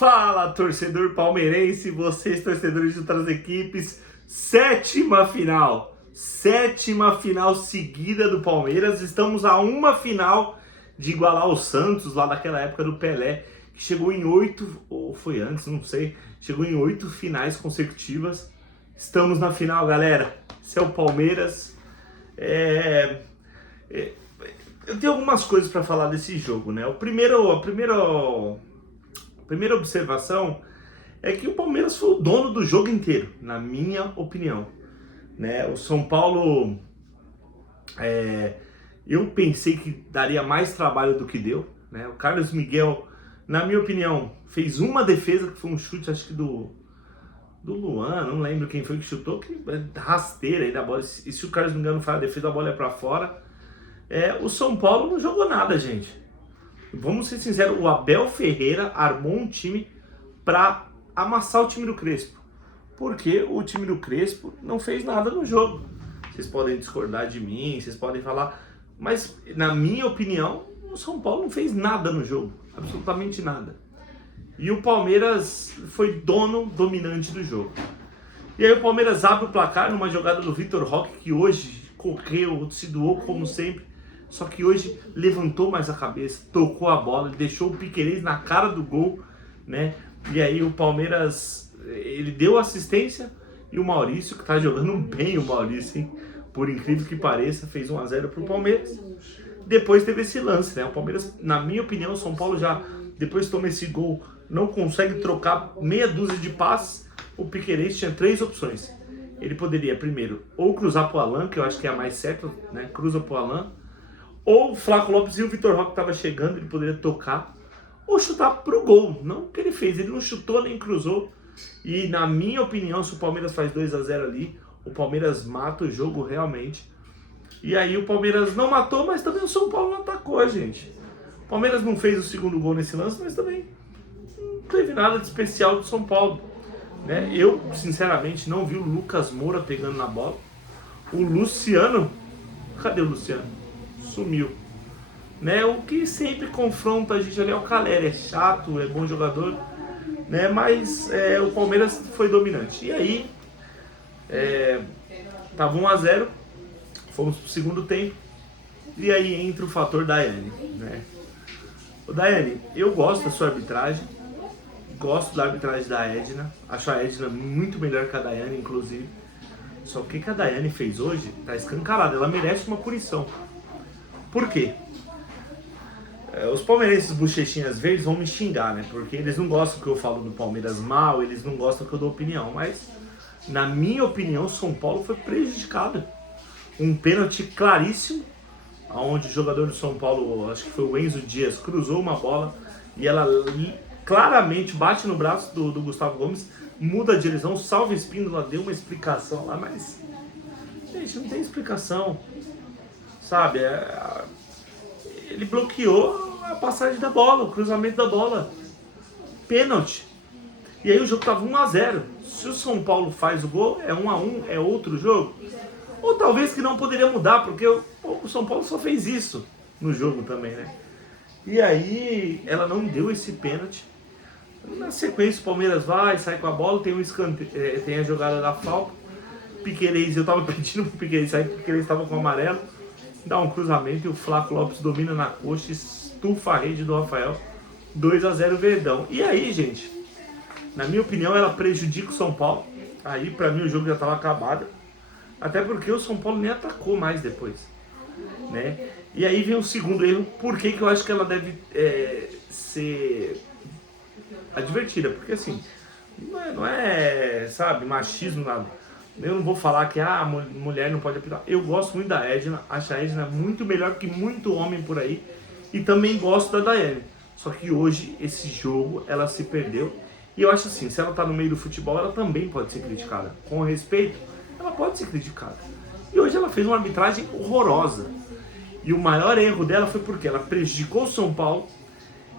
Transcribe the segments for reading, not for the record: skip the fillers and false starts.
Fala, torcedor palmeirense, vocês torcedores de outras equipes, sétima final seguida do Palmeiras, estamos a uma final de igualar o Santos, lá daquela época do Pelé, que chegou em 8, ou foi antes, não sei, chegou em 8 finais consecutivas. Estamos na final, galera, esse é o Palmeiras. Eu tenho algumas coisas para falar desse jogo, né? A primeira observação é que o Palmeiras foi o dono do jogo inteiro, na minha opinião, né? O São Paulo, eu pensei que daria mais trabalho do que deu, né? O Carlos Miguel, na minha opinião, fez uma defesa que foi um chute, acho que do Luan, não lembro quem foi que chutou, que rasteira aí da bola. E se o Carlos Miguel não faz a defesa, a bola é para fora. O São Paulo não jogou nada, gente. Vamos ser sinceros, o Abel Ferreira armou um time para amassar o time do Crespo, porque o time do Crespo não fez nada no jogo. Vocês podem discordar de mim, vocês podem falar, mas na minha opinião, o São Paulo não fez nada no jogo, absolutamente nada. E o Palmeiras foi dominante do jogo. E aí o Palmeiras abre o placar numa jogada do Vitor Roque, que hoje correu, se doou como sempre. Só que hoje levantou mais a cabeça, tocou a bola, deixou o Piquerez na cara do gol, né? E aí o Palmeiras, ele deu assistência e o Maurício, que tá jogando bem o Maurício, hein? Por incrível que pareça, fez 1-0 pro Palmeiras. Depois teve esse lance, né? O Palmeiras, na minha opinião, o São Paulo já, depois que toma esse gol, não consegue trocar meia dúzia de passes. O Piquerez tinha 3 opções. Ele poderia, primeiro, ou cruzar pro Alan, que eu acho que é a mais certa, né? Cruza pro Alan. Ou o Flaco Lopes e o Vitor Roque estavam chegando, ele poderia tocar, ou chutar pro gol. Não o que ele fez, ele não chutou nem cruzou. E na minha opinião, se o Palmeiras faz 2-0 ali, o Palmeiras mata o jogo realmente. E aí o Palmeiras não matou, mas também o São Paulo não atacou, gente. O Palmeiras não fez o segundo gol nesse lance, mas também não teve nada de especial do São Paulo, né? Eu, sinceramente, não vi o Lucas Moura pegando na bola. O Luciano, cadê o Luciano? Sumiu, né? O que sempre confronta a gente ali é o Caleri, é chato, é bom jogador, né? Mas o Palmeiras foi dominante. E aí tava 1-0, fomos pro segundo tempo, e aí entra o fator Daiane, né? O Daiane, eu gosto da sua arbitragem, gosto da arbitragem da Edna, acho a Edna muito melhor que a Daiane, inclusive. Só que o que a Daiane fez hoje tá escancarado, ela merece uma punição. Por quê? Os palmeirenses bochechinhas verdes vão me xingar, né? Porque eles não gostam que eu falo do Palmeiras mal, eles não gostam que eu dou opinião. Mas, na minha opinião, o São Paulo foi prejudicado. Um pênalti claríssimo, onde o jogador do São Paulo, acho que foi o Enzo Dias, cruzou uma bola e ela claramente bate no braço do Gustavo Gomes, muda a direção, salva Espíndola, deu uma explicação lá, mas, gente, não tem explicação. Sabe, ele bloqueou a passagem da bola, o cruzamento da bola. Pênalti. E aí o jogo estava 1-0. Se o São Paulo faz o gol, é 1-1, é outro jogo. Ou talvez que não poderia mudar, porque o São Paulo só fez isso no jogo também, né? E aí ela não deu esse pênalti. Na sequência o Palmeiras sai com a bola, tem tem a jogada da falta. Piquerez, eu tava pedindo pro Piquerez sair, porque o Piquerez estava com o amarelo. Dá um cruzamento e o Flaco Lopes domina na coxa, estufa a rede do Rafael, 2-0 Verdão. E aí, gente, na minha opinião, ela prejudica o São Paulo. Aí, pra mim, o jogo já estava acabado. Até porque o São Paulo nem atacou mais depois, né? E aí vem o segundo erro. Por que eu acho que ela deve ser advertida? Porque assim, não é, sabe, machismo, nada. Eu não vou falar que a mulher não pode apitar. Eu gosto muito da Edna, acho a Edna muito melhor que muito homem por aí. E também gosto da Daiane. Só que hoje, esse jogo, ela se perdeu. E eu acho assim, se ela tá no meio do futebol, ela também pode ser criticada. Com respeito, ela pode ser criticada. E hoje ela fez uma arbitragem horrorosa. E o maior erro dela foi porque ela prejudicou o São Paulo.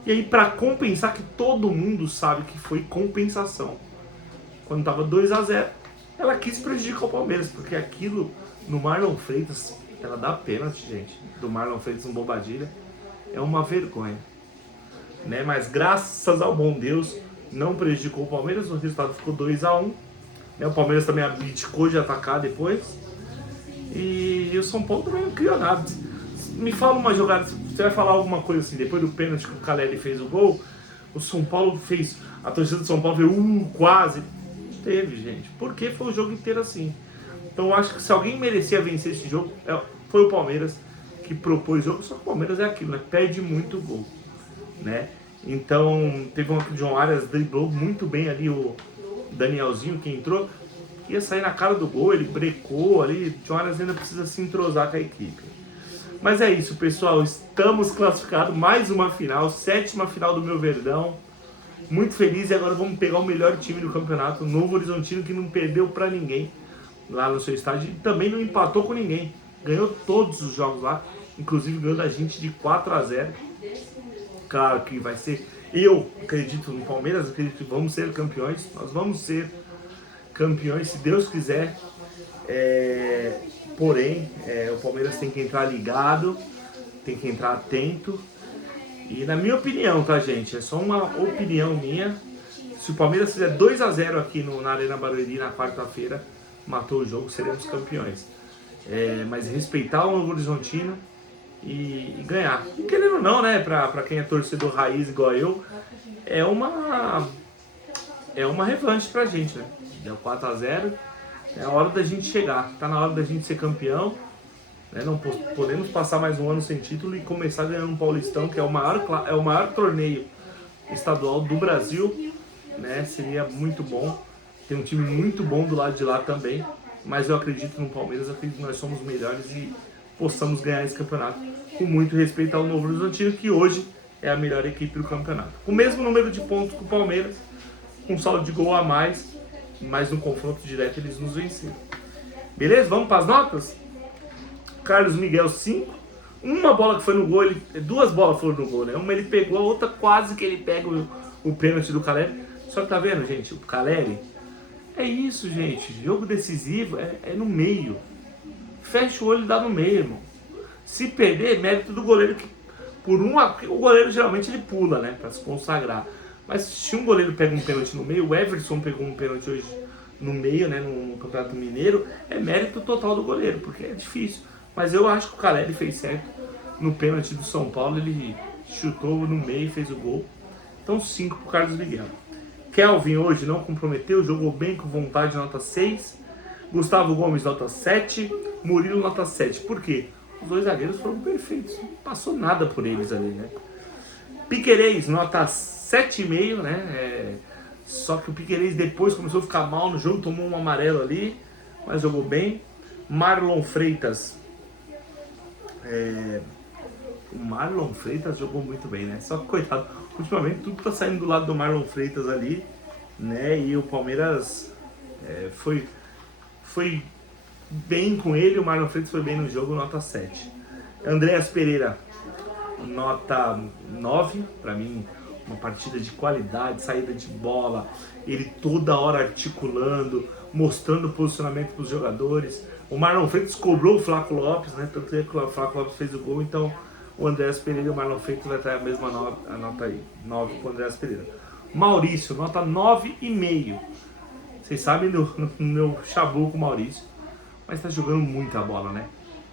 E aí, pra compensar, que todo mundo sabe que foi compensação. Quando tava 2-0. Ela quis prejudicar o Palmeiras, porque aquilo no Marlon Freitas, ela dá pênalti, gente, do Marlon Freitas no Bobadilha, é uma vergonha, né? Mas graças ao bom Deus, não prejudicou o Palmeiras, o resultado ficou 2-1. Né? O Palmeiras também abdicou de atacar depois. E o São Paulo também não criou nada. Me fala uma jogada, você vai falar alguma coisa assim, depois do pênalti que o Caleri fez o gol, o São Paulo fez, a torcida do São Paulo fez quase. Teve, gente, porque foi o jogo inteiro assim. Então eu acho que se alguém merecia vencer esse jogo, foi o Palmeiras que propôs o jogo, só que o Palmeiras é aquilo, né? Perde muito gol, né? Então teve uma que o João Arias driblou muito bem ali o Danielzinho que entrou, ia sair na cara do gol, ele brecou ali, o João Arias ainda precisa se entrosar com a equipe. Mas é isso, pessoal, estamos classificados, mais uma final, 7ª final do meu Verdão. Muito feliz e agora vamos pegar o melhor time do campeonato, o Novo Horizontino, que não perdeu pra ninguém lá no seu estádio e também não empatou com ninguém. Ganhou todos os jogos lá, inclusive ganhou da gente de 4-0. Claro que vai ser, eu acredito no Palmeiras, acredito que vamos ser campeões, nós vamos ser campeões se Deus quiser. Porém, o Palmeiras tem que entrar ligado, tem que entrar atento. E na minha opinião, tá, gente? É só uma opinião minha. Se o Palmeiras fizer 2-0 aqui na Arena Barueri na quarta-feira, matou o jogo, seremos campeões. Mas respeitar o Novo Horizontino e ganhar. E querendo ou não, né? Pra quem é torcedor raiz igual eu, é uma revanche pra gente, né? Deu 4-0. É a hora da gente chegar. Tá na hora da gente ser campeão. Né? Não podemos passar mais um ano sem título e começar ganhando um Paulistão, que é o maior torneio estadual do Brasil, né? Seria muito bom. Tem um time muito bom do lado de lá também, mas eu acredito no Palmeiras, acredito que nós somos melhores e possamos ganhar esse campeonato com muito respeito ao Novo Horizontino, que hoje é a melhor equipe do campeonato. Com o mesmo número de pontos que o Palmeiras, com saldo de gol a mais, mas no confronto direto eles nos venceram. Beleza? Vamos para as notas? Carlos Miguel 5, uma bola que foi no gol, duas bolas foram no gol, né? Uma ele pegou, a outra quase que ele pega o pênalti do Caleri. Só que tá vendo, gente, o Caleri, é isso, gente, jogo decisivo é no meio. Fecha o olho e dá no meio, irmão. Se perder, mérito do goleiro, que o goleiro geralmente ele pula, né, pra se consagrar. Mas se um goleiro pega um pênalti no meio, o Everson pegou um pênalti hoje no meio, né, no Campeonato Mineiro, é mérito total do goleiro, porque é difícil. Mas eu acho que o Caleri fez certo no pênalti do São Paulo, ele chutou no meio e fez o gol. Então 5 pro Carlos Miguel. Kelvin hoje não comprometeu, jogou bem com vontade, nota 6. Gustavo Gomes, nota 7. Murilo, nota 7. Por quê? Os dois zagueiros foram perfeitos, não passou nada por eles ali, né? Piquerez, nota 7,5, né? Só que o Piquerez depois começou a ficar mal no jogo, tomou um amarelo ali, mas jogou bem. Marlon Freitas, o Marlon Freitas jogou muito bem, né? Só que, coitado, ultimamente tudo tá saindo do lado do Marlon Freitas ali, né? E o Palmeiras foi bem com ele, o Marlon Freitas foi bem no jogo, nota 7. Andréas Pereira, nota 9, pra mim, uma partida de qualidade, saída de bola, ele toda hora articulando, mostrando o posicionamento para os jogadores. O Marlon Freitas cobrou o Flaco Lopes, né? Tanto que o Flaco Lopes fez o gol, então o Andréas Pereira e o Marlon Freitas vai ter a mesma nota aí, 9 para o Andréas Pereira. Maurício, nota 9,5. Vocês sabem do meu chabu com o Maurício, mas está jogando muita bola, né?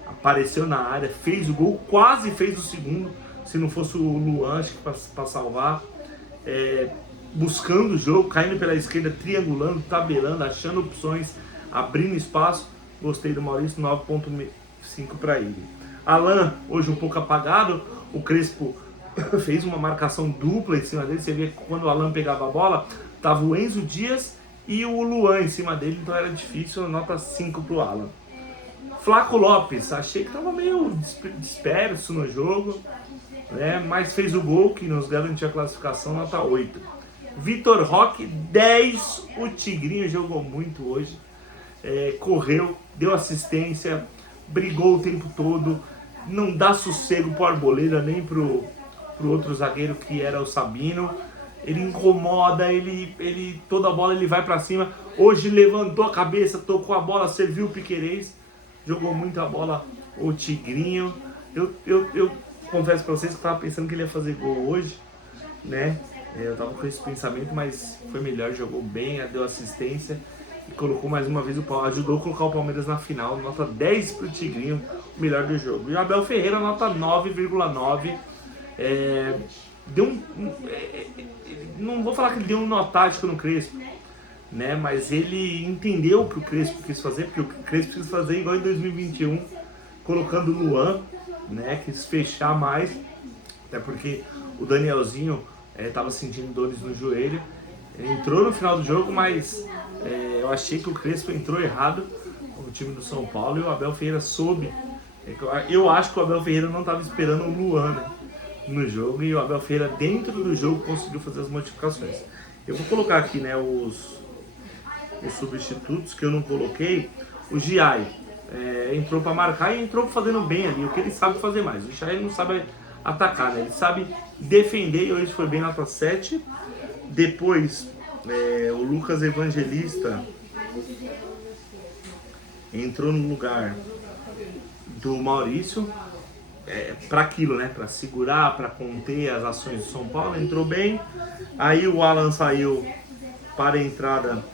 Apareceu na área, fez o gol, quase fez o segundo, se não fosse o Luan, acho que para salvar. Buscando o jogo, caindo pela esquerda, triangulando, tabelando, achando opções, abrindo espaço. Gostei do Maurício, 9,5 para ele. Alan, hoje um pouco apagado, o Crespo fez uma marcação dupla em cima dele. Você vê que quando o Alan pegava a bola, tava o Enzo Dias e o Luan em cima dele, então era difícil, nota 5 pro Alan. Flaco Lopes, achei que tava meio disperso no jogo, né? Mas fez o gol que nos garantiu a classificação, nota 8. Vitor Roque, 10, o Tigrinho jogou muito hoje, correu, deu assistência, brigou o tempo todo, não dá sossego pro Arboleda nem pro outro zagueiro que era o Sabino. Ele incomoda, ele toda a bola ele vai pra cima. Hoje levantou a cabeça, tocou a bola, serviu o Piquerez, jogou muita bola o Tigrinho. Eu confesso pra vocês que eu tava pensando que ele ia fazer gol hoje, né? Eu tava com esse pensamento, mas foi melhor, jogou bem, deu assistência e colocou mais uma vez ajudou a colocar o Palmeiras na final, nota 10 pro Tigrinho, o melhor do jogo. E o Abel Ferreira, nota 9,9. Não vou falar que ele deu um nó tático no Crespo, né? Mas ele entendeu o que o Crespo quis fazer, porque o Crespo quis fazer igual em 2021, colocando o Luan, né? Quis fechar mais, até porque o Danielzinho estava sentindo dores no joelho, entrou no final do jogo, mas eu achei que o Crespo entrou errado com o time do São Paulo e o Abel Ferreira soube. Eu acho que o Abel Ferreira não estava esperando o Luan, né, no jogo, e o Abel Ferreira dentro do jogo conseguiu fazer as modificações. Eu vou colocar aqui, né, os substitutos que eu não coloquei. O Giai entrou para marcar e entrou fazendo bem ali, o que ele sabe fazer mais. O Giai não sabe atacar, né? Ele sabe defender e hoje foi bem nota 7. Depois o Lucas Evangelista entrou no lugar do Maurício, para aquilo, né? Para segurar, para conter as ações do São Paulo, entrou bem. Aí o Alan saiu para a entrada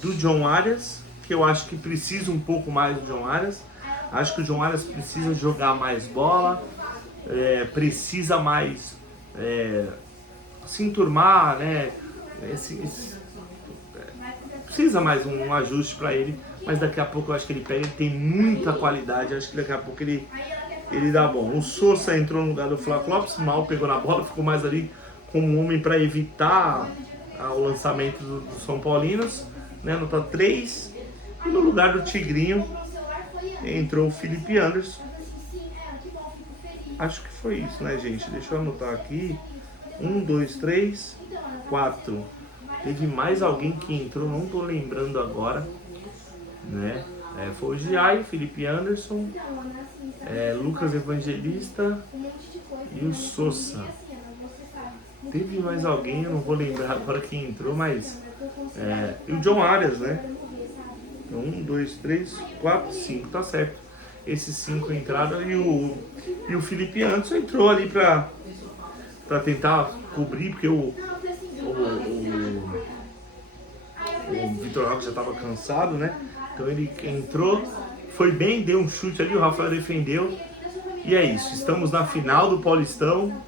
do John Arias, que eu acho que precisa um pouco mais do John Arias. Acho que o John Arias precisa jogar mais bola, precisa mais se enturmar, né? Precisa mais um ajuste para ele, mas daqui a pouco eu acho que ele pega, ele tem muita qualidade, acho que daqui a pouco ele dá bom. O Sousa entrou no lugar do Flávio Lopes, mal pegou na bola, ficou mais ali como um homem para evitar o lançamento dos São Paulinos, né? Nota 3. E no lugar do Tigrinho entrou o Felipe Anderson. Acho que foi isso, né, gente? Deixa eu anotar aqui. 1, 2, 3, 4. Teve mais alguém que entrou, não tô lembrando agora, né? Foi o Giai, Felipe Anderson, Lucas Evangelista e o Sousa. Teve mais alguém, eu não vou lembrar agora quem entrou, mas e o John Arias, né? Então, 1, 2, 3, 4, 5, tá certo. Esses 5 entraram e o Felipe Anderson entrou ali pra tentar cobrir, porque o Vitor Roque já estava cansado, né? Então ele entrou, foi bem, deu um chute ali, o Rafael defendeu. E é isso, estamos na final do Paulistão.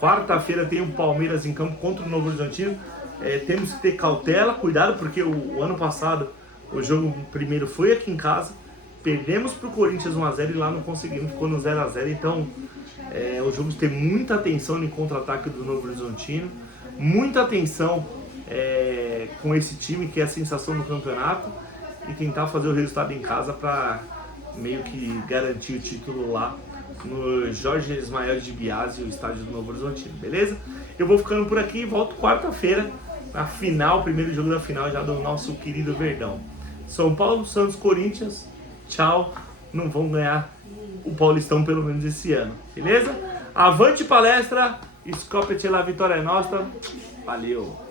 Quarta-feira tem o Palmeiras em campo contra o Novo Horizontino. Temos que ter cautela, cuidado, porque o ano passado o jogo primeiro foi aqui em casa. Perdemos para o Corinthians 1-0 e lá não conseguimos, ficou no 0-0. Então o jogo tem muita atenção no contra-ataque do Novo Horizontino. Muita atenção com esse time que é a sensação do campeonato e tentar fazer o resultado em casa para meio que garantir o título lá no Jorge Ismael de Biasi, o estádio do Novo Horizontino, beleza? Eu vou ficando por aqui e volto quarta-feira na final, primeiro jogo da final já do nosso querido Verdão. São Paulo, Santos, Corinthians, tchau, não vão ganhar o Paulistão pelo menos esse ano, beleza? Avante palestra, Scopete la vitória é nossa, valeu!